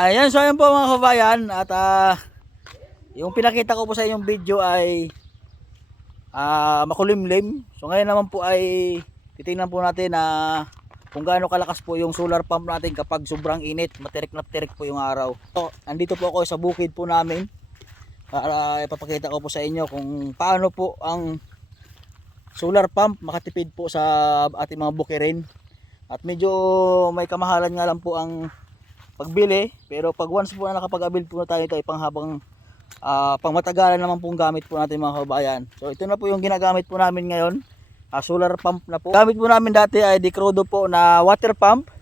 Ayan, so ayan po mga kabayan at yung pinakita ko po sa inyong video ay makulimlim. So ngayon naman po ay titingnan po natin na kung gaano kalakas po yung solar pump natin kapag sobrang init, matirik na tirik po yung araw. So, andito po ako sa bukid po namin para ipapakita ko po sa inyo kung paano po ang solar pump makatipid po sa ating mga bukirin. At medyo may kamahalan nga lang po ang pagbili, pero pag once po na nakapag-avail po na tayo ito ay panghabang pangmatagalan naman pong gamit po natin mga kabayan. So ito na po yung ginagamit po namin ngayon, solar pump na po. Gamit po namin dati ay di crudo po na water pump.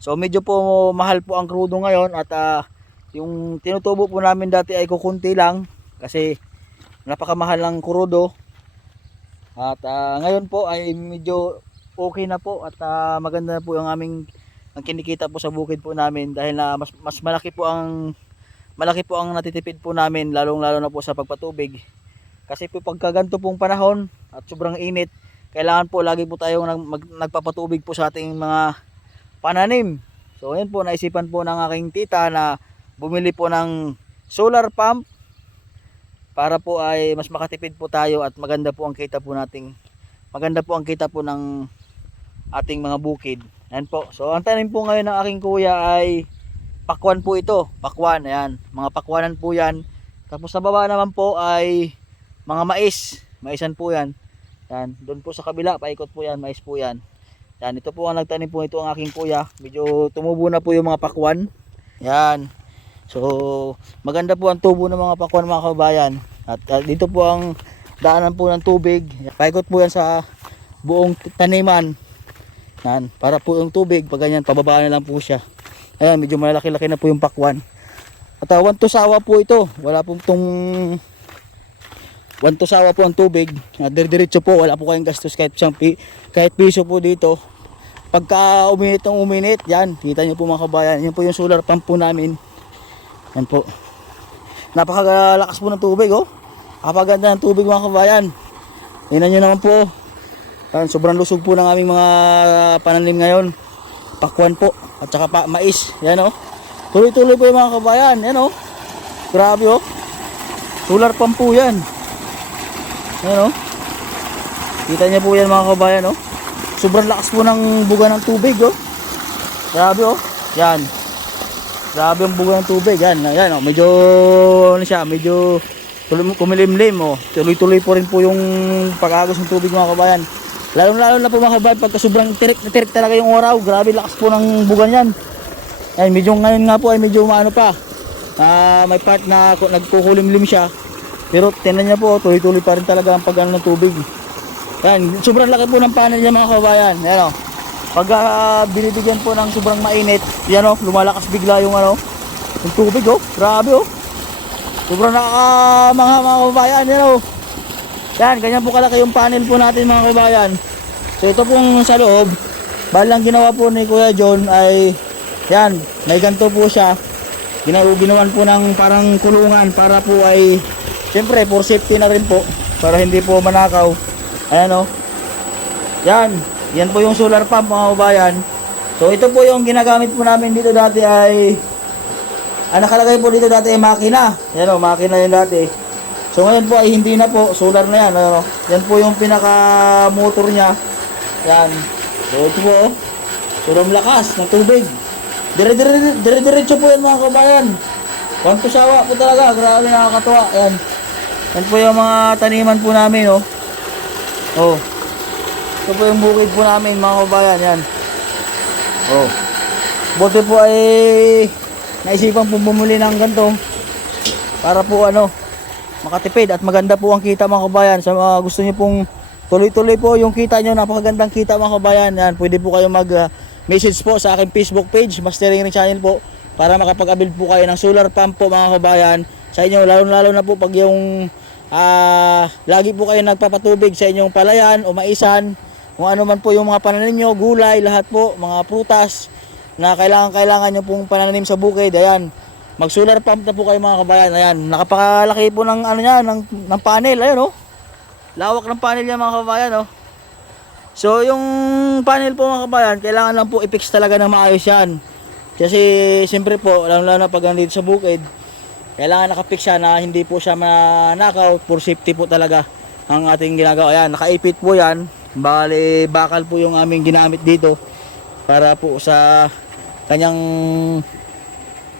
So medyo po mahal po ang crudo ngayon at yung tinutubo po namin dati ay kukunti lang kasi napakamahal ng crudo. At ngayon po ay medyo okay na po at maganda na po yung aming ang kinikita po sa bukid po namin dahil na mas malaki po ang natitipid po namin, lalong-lalo na po sa pagpatubig. Kasi po pagka ganito pong panahon at sobrang init, kailangan po lagi po tayong nagpapatubig po sa ating mga pananim. So ayun po, naisipan po ng aking tita na bumili po ng solar pump para po ay mas makatipid po tayo at maganda po ang kita po ng ating mga bukid. Ayan po. So ang tanim po ngayon ng aking kuya ay pakwan po ito. Pakwan, ayan. Mga pakwanan po yan. Tapos sa baba naman po ay mga mais. Maisan po yan. Ayan. Doon po sa kabila, paikot po yan. Mais po yan. Ayan. Ito po ang nagtanim po ito ang aking kuya. Medyo tumubo na po yung mga pakwan. Ayan. So maganda po ang tubo ng mga pakwan mga kabayan. At dito po ang daanan po ng tubig. Paikot po yan sa buong taniman. Yan, para po yung tubig pag ganyan pababa na lang po siya. Ayan, medyo malaki-laki na po yung pakwan. At one to sawa po ito. Wala po itong one to sawa po ang tubig. Dire-diretso po, wala po kayong gastos kahit piso po dito. Pagka uminit, yan, kita nyo po mga kabayan. Yan po yung solar pump po namin. Yan po. Napakalakas po ng tubig, oh. Napakaganda ng tubig mga kabayan. Tingnan nyo naman po. Sobrang lusog po ng aming mga pananim ngayon. Pakwan po at saka mais. Yan oh. Tuloy-tuloy po yung mga kabayan. Yan oh. Grabe oh. Solar pump po yan. Yan oh. Kita niyo po yan mga kabayan oh. Sobrang lakas po ng buga ng tubig oh. Grabe oh. Yan. Grabe ang buga ng tubig. Yan. Yan oh. Medyo ano siya, medyo kumilimlim oh. Tuloy-tuloy po rin po yung pag-agos ng tubig mga kabayan. Lalo na po mga kabayan, pagka sobrang tirik na tirik talaga yung oraw, grabe lakas po ng bugan yan. Ay, medyo ngayon nga po ay medyo maano pa. May part na nagkukulimlim siya. Pero tingnan niya po, tuloy-tuloy pa rin talaga ang pag-ano ng tubig. Yan, sobrang laki po ng panel niya mga kabayan. Yan o. Pag binibigyan po ng sobrang mainit, yan o, lumalakas bigla yung ano, yung tubig o. Grabe o. Sobrang mga kabayan, yan o. Yan, ganyan po kalaki yung panel po natin mga kabayan. So ito pong sa loob, balang ginawa po ni Kuya John ay yan, may ganito po siya. Ginawan po ng parang kulungan para po ay siyempre for safety na rin po, para hindi po manakaw. Ayan o. Yan po yung solar pump mga kabayan. So ito po yung ginagamit po namin dito dati ay nakalagay po dito dati ay makina. Yan o, makina yun dati. So ngayon po ay hindi na po, solar na yan. Ano? Yan po yung pinaka motor niya. Yan. So ito po, sobrang lakas ng tubig. Dire-diretso po yan mga kabayan. One to sawa po talaga, grabe nakakatuwa. Yan. Yan po yung mga taniman po namin oh. Oh. Ito po yung bukid po namin mga kabayan. Yan. Oh. Buti po ay naisipan po bumili ng ganito para po ano, makatipid at maganda po ang kita mga kabayan. Sa mga gusto niyo pong tuloy-tuloy po yung kita niyo, napakagandang kita mga kabayan. Yan, pwede po kayo mag-message po sa aking Facebook page, Master Ring Channel po, para makapag-avail po kayo ng solar pump po mga kabayan sa inyo, lalo na po pag yung lagi po kayo nagpapatubig sa inyong palayan o maisan, kung ano man po yung mga pananim niyo, gulay, lahat po, mga prutas na kailangan niyo pong pananim sa bukid. Ayan, mag solar pump na po kayo mga kabayan. Ayan, nakapakalaki po ng ano niya, ng panel. Ayun oh. Lawak ng panel niya mga kabayan oh. So yung panel po mga kabayan, kailangan lang po i-fix talaga ng maayos yan. Kasi siyempre po, lalo na pag nandito sa bukid, kailangan nakapik siya na hindi po siya manakaw. For safety po talaga ang ating ginagawa. Ayan, nakaipit po yan. Bali, bakal po yung aming ginamit dito para po sa kanyang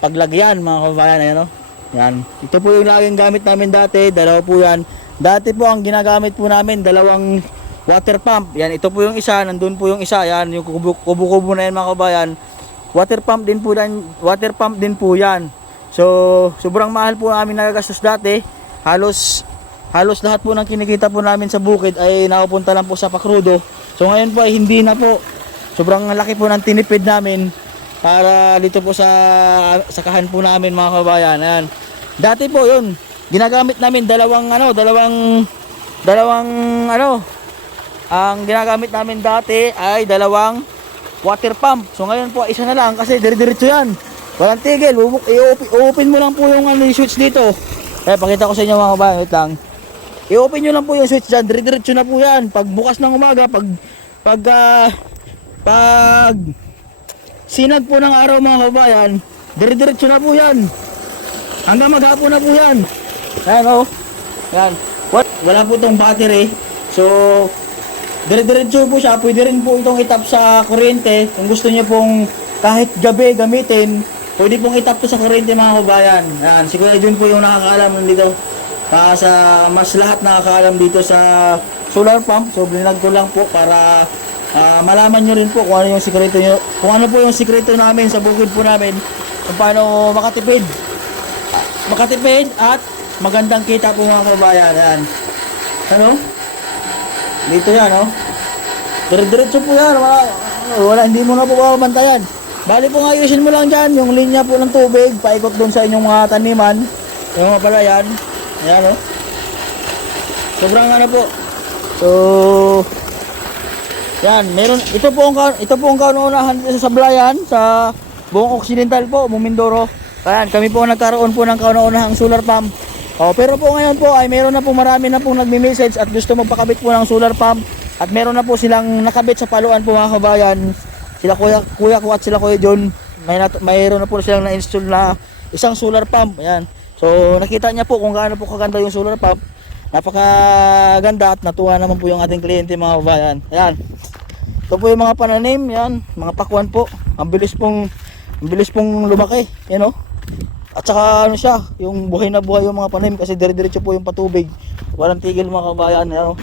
paglagyan mga kabayan. Ayan, no? Yan. Ito po yung laging gamit namin dati. Dalawa po yan. Dati po ang ginagamit po namin, dalawang water pump. Yan, ito po yung isa. Nandun po yung isa. Yan, yung kubo-kubo na yan mga kabayan. Water pump din po yan. So, sobrang mahal po namin nagagastos dati. Halos lahat po ng kinikita po namin sa bukid ay napupunta lang po sa pakrudo. So, ngayon po ay hindi na po. Sobrang laki po ng tinipid namin para dito po sa sakahan po namin mga kabayan. Ayan. Dati po yun, ginagamit namin ang ginagamit namin dati ay dalawang water pump. So ngayon po isa na lang kasi dire-diretso yan. Walang tigil. I-open mo lang po yung switch dito. Pakita ko sa inyo mga kabayan. Wait lang. I-open nyo lang po yung switch dyan. Dire-diretso na po yan. Pag bukas ng umaga, pag sinag po ng araw mga kabayan, dire-diretso na po yan. Hanggang maghapon na po yan. Ayan o. Yan. Wala po itong battery. So, dire-diretso po siya. Pwede rin po itong itap sa kuryente. Kung gusto niyo pong kahit gabi gamitin, pwede pong itap to sa kuryente mga kabayan. Yan. Siguro yun po yung nakakaalam dito. Sa mas lahat nakakaalam dito sa solar pump. So, blinag ko lang po para malaman nyo rin po kung ano yung sikreto nyo. Kung ano po yung sikreto namin sa bukid po namin. Kung paano makatipid at magandang kita po mga kabayan. Yan. Ano? Dito yan, oh. Dire-diretso po yan. Hindi mo na po mabantayan. Bali po nga, ayusin mo lang dyan yung linya po ng tubig. Paikot doon sa inyong mga taniman. Yung mga pala yan. Yan, oh. Sobrang ano po. So, yan. Ito po ang kaunahan sa Sablayan, sa buong Occidental po, Mindoro. Ayan, kami po nagkaroon po ng kauna-unahang solar pump. Pero po ngayon po ay meron na po marami na po nagme-message at gusto magpakabit po ng solar pump. At meron na po silang nakabit sa paluan po mga kabayan. Sila kuya ko at sila kuya John. Mayroon na po silang na-install na isang solar pump. Ayan. So nakita niya po kung gaano po kaganda yung solar pump. Napakaganda at natuwa naman po yung ating kliyente mga kabayan. Ayan. Ito po yung mga pananim. Yan. Mga pakwan po. Ang bilis pong lumaki. Yan o. At saka ano siya, yung buhay na buhay yung mga pananim kasi dire-diretso po yung patubig. Walang tigil mga kabayan. Yan,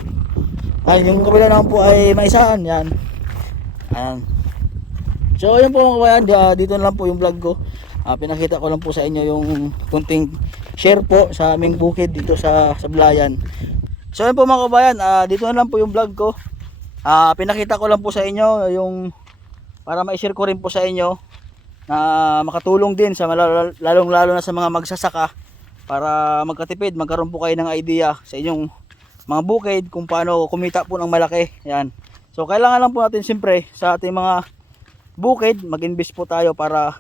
ay, yung kabila naman po ay maisaan. Yan. Ayan. So yun po mga kabayan, dito na lang po yung vlog ko. Pinakita ko lang po sa inyo yung kunting share po sa aming bukid dito sa Sablayan. So yun po mga kabayan, dito na lang po yung vlog ko. Pinakita ko lang po sa inyo yung para ma-share ko rin po sa inyo na makatulong din sa lalong-lalo na sa mga magsasaka para magkatipid, magkaroon po kayo ng idea sa inyong mga bukid kung paano kumita po ng malaki. Yan. So kailangan lang po natin siyempre sa ating mga bukid mag-invest po tayo para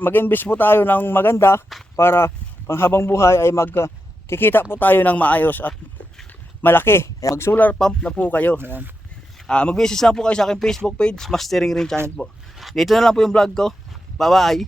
mag-invest po tayo ng maganda para panghabang buhay ay magkikita po tayo ng maayos at malaki. Mag solar pump na po kayo. Yan. Mag-visit lang po kayo sa aking Facebook page, Mastering Ring Channel po. Dito na lang po yung vlog ko. Bye bye.